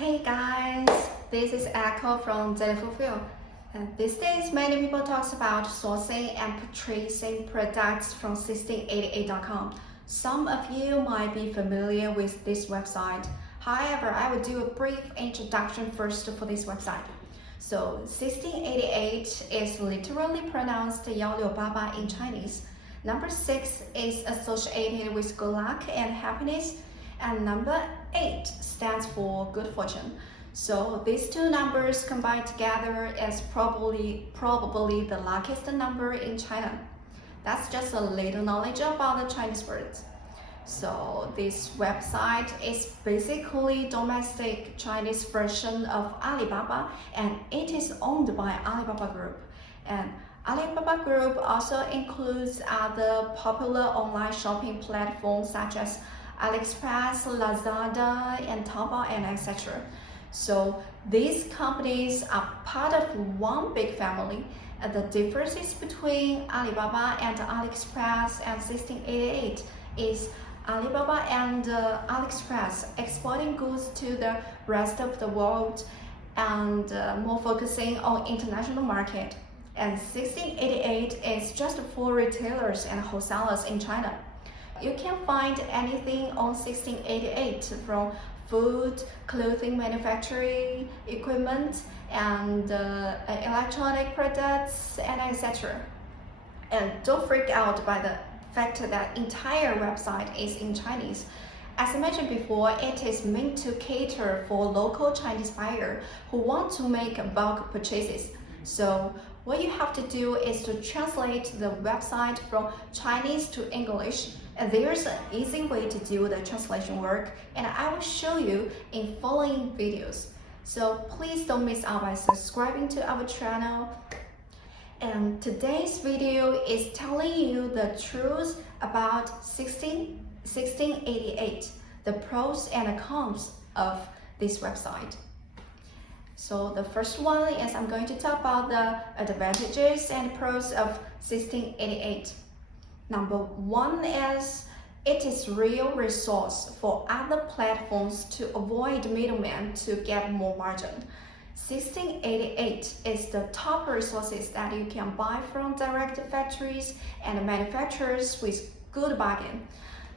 Hey guys, this is Echo from DailyFulfill. And these days, many people talk about sourcing and purchasing products from 1688.com. Some of you might be familiar with this website. However, I will do a brief introduction first for this website. So 1688 is literally pronounced 168in Chinese. Number 6 is associated with good luck and happiness, and number 8 stands for good fortune. So these two numbers combined together is probably the luckiest number in China. That's just a little knowledge about the Chinese words. So this website is basically domestic Chinese version of Alibaba, and it is owned by Alibaba Group. And Alibaba Group also includes other popular online shopping platforms such as AliExpress, Lazada, and Taobao, and etc. So these companies are part of one big family. And the differences between Alibaba and AliExpress and 1688 is Alibaba and AliExpress exporting goods to the rest of the world and more focusing on international market. And 1688 is just for retailers and wholesalers in China. You can find anything on 1688 from food, clothing manufacturing, equipment, and electronic products, and etc. And don't freak out by the fact that entire website is in Chinese. As I mentioned before, it is meant to cater for local Chinese buyers who want to make bulk purchases. So what you have to do is to translate the website from Chinese to English. And there's an easy way to do the translation work, and I will show you in following videos. So please don't miss out by subscribing to our channel. And today's video is telling you the truth about 1688, the pros and cons of this website. So the first one is I'm going to talk about the advantages and pros of 1688. Number 1 is it is real resource for other platforms to avoid middlemen to get more margin. 1688 is the top resources that you can buy from direct factories and manufacturers with good bargain.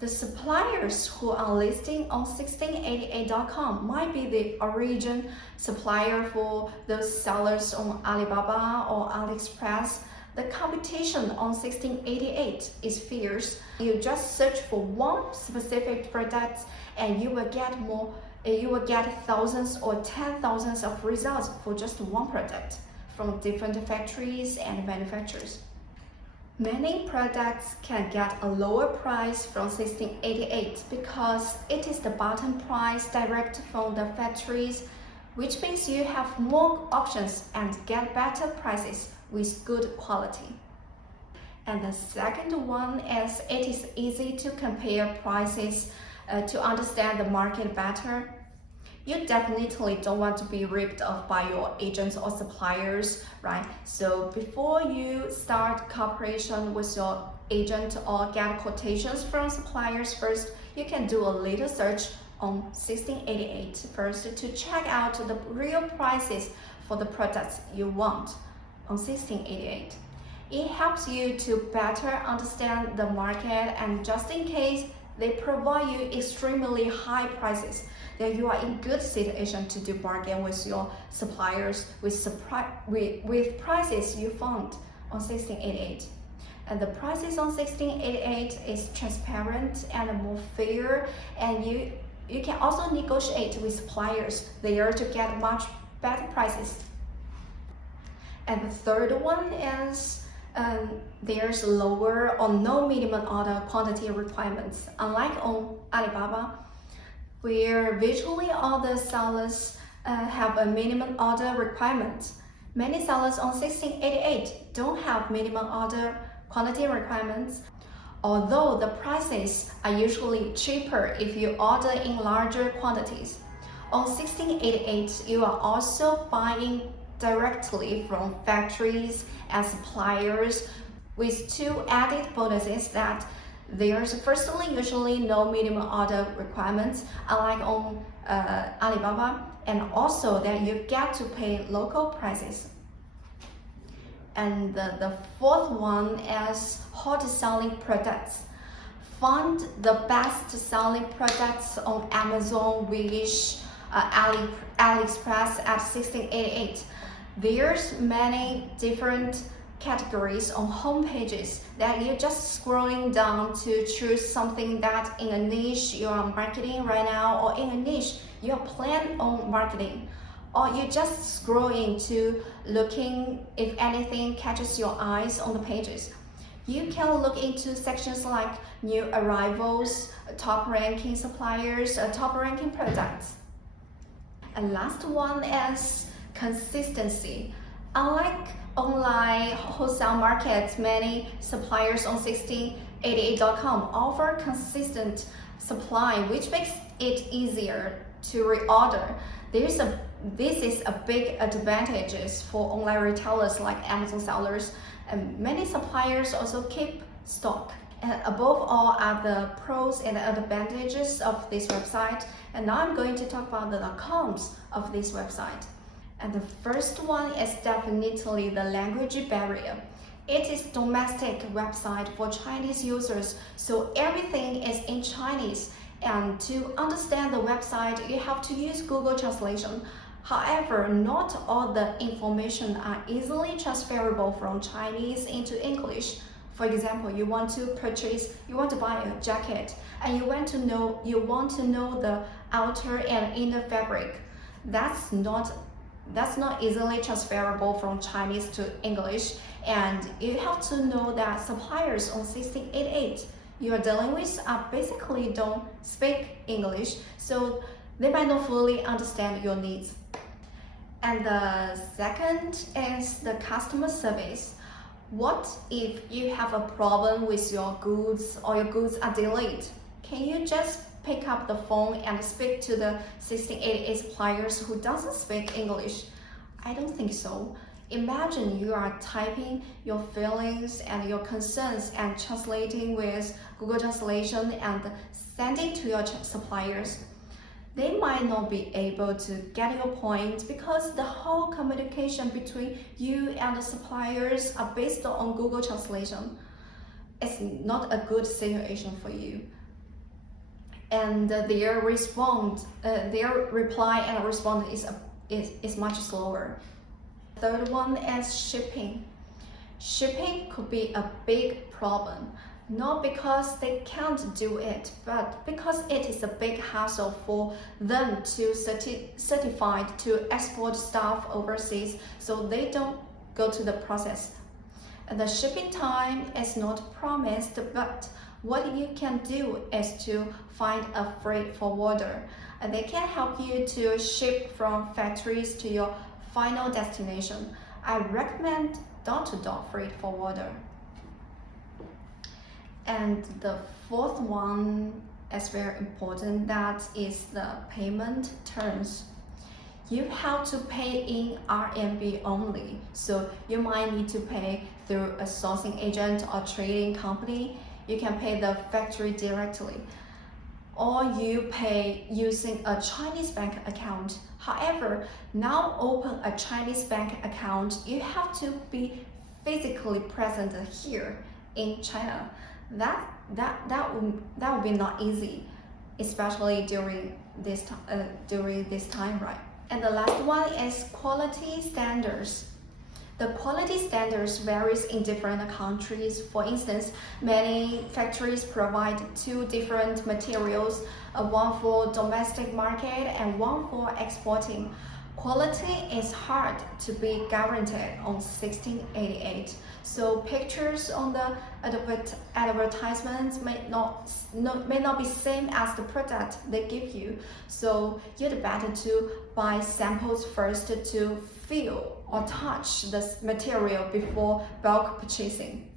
The suppliers who are listing on 1688.com might be the origin supplier for those sellers on Alibaba or AliExpress. The competition on 1688 is fierce. You just search for one specific product and you will get thousands or 10,000s of results for just one product from different factories and manufacturers. Many products can get a lower price from 1688 because it is the bottom price direct from the factories, which means you have more options and get better prices with good quality. And the second one is it is easy to compare prices to understand the market better. You definitely don't want to be ripped off by your agents or suppliers, right? So before you start cooperation with your agent or get quotations from suppliers first, you can do a little search on 1688 first to check out the real prices for the products you want on 1688. It helps you to better understand the market, and just in case they provide you extremely high prices, then you are in good situation to do bargain with your suppliers with prices you found on 1688. And the prices on 1688 is transparent and more fair, and you can also negotiate with suppliers there to get much better prices. And the third one is there's lower or no minimum order quantity requirements, unlike on Alibaba, where virtually all the sellers have a minimum order requirement. Many sellers on 1688 don't have minimum order quantity requirements, although the prices are usually cheaper if you order in larger quantities. On 1688, you are also buying directly from factories and suppliers with two added bonuses that there's firstly usually no minimum order requirements, unlike on Alibaba, and also that you get to pay local prices. And the fourth one is hot selling products. Find the best selling products on Amazon, Wish, AliExpress at 1688. There's many different categories on home pages that you're just scrolling down to choose something that in a niche you are marketing right now, or in a niche you are planning on marketing, or you just scroll into looking if anything catches your eyes on the pages. You can look into sections like new arrivals, top ranking suppliers, top ranking products. And last one is consistency. Unlike online wholesale markets, many suppliers on 1688.com offer consistent supply, which makes it easier to reorder. This is a big advantage for online retailers like Amazon sellers, and many suppliers also keep stock. And above all are the pros and advantages of this website. And now I'm going to talk about the cons of this website. And the first one is definitely the language barrier. It is a domestic website for Chinese users, so everything is in Chinese. And to understand the website, you have to use Google Translation. However, not all the information are easily transferable from Chinese into English. For example, you want to buy a jacket, and you want to know the outer and inner fabric. That's not easily transferable from Chinese to English, and you have to know that suppliers on 1688 you're dealing with are basically don't speak English, so they might not fully understand your needs. And the second is the customer service. What if you have a problem with your goods or your goods are delayed? Can you just pick up the phone and speak to the 1688 suppliers who doesn't speak English? I don't think so. Imagine you are typing your feelings and your concerns and translating with Google Translation and sending to your suppliers. They might not be able to get your point because the whole communication between you and the suppliers are based on Google Translation. It's not a good situation for you. And their reply and response is much slower. Third one is shipping. Shipping could be a big problem, not because they can't do it, but because it is a big hassle for them to certify to export stuff overseas, so they don't go to the process. And the shipping time is not promised, but what you can do is to find a freight forwarder, and they can help you to ship from factories to your final destination. I recommend door-to-door freight forwarder. And the fourth one is very important, that is the payment terms. You have to pay in RMB only, so you might need to pay through a sourcing agent or trading company. You can pay the factory directly, or you pay using a Chinese bank account. However, now open a Chinese bank account, you have to be physically present here in China. That would be not easy, especially during this time, right? And the last one is quality standards. The quality standards varies in different countries. For instance, many factories provide two different materials, one for domestic market and one for exporting. Quality is hard to be guaranteed on 1688. So pictures on the advertisements may not be same as the product they give you. So you'd better to buy samples first to feel or touch the material before bulk purchasing.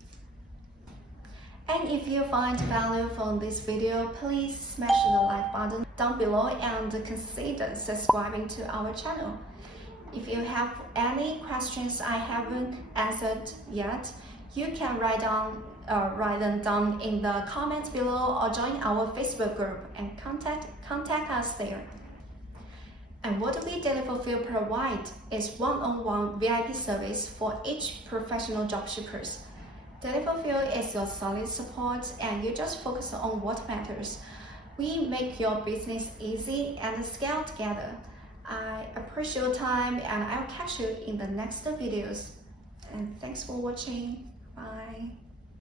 And if you find value from this video, please smash the like button down below and consider subscribing to our channel. If you have any questions I haven't answered yet, you can write them down in the comments below or join our Facebook group and contact us there. And what we DailyFulfill provide is one-on-one VIP service for each professional dropshippers. DailyFulfill is your solid support and you just focus on what matters. We make your business easy and scale together. I appreciate your time and I'll catch you in the next videos. And thanks for watching.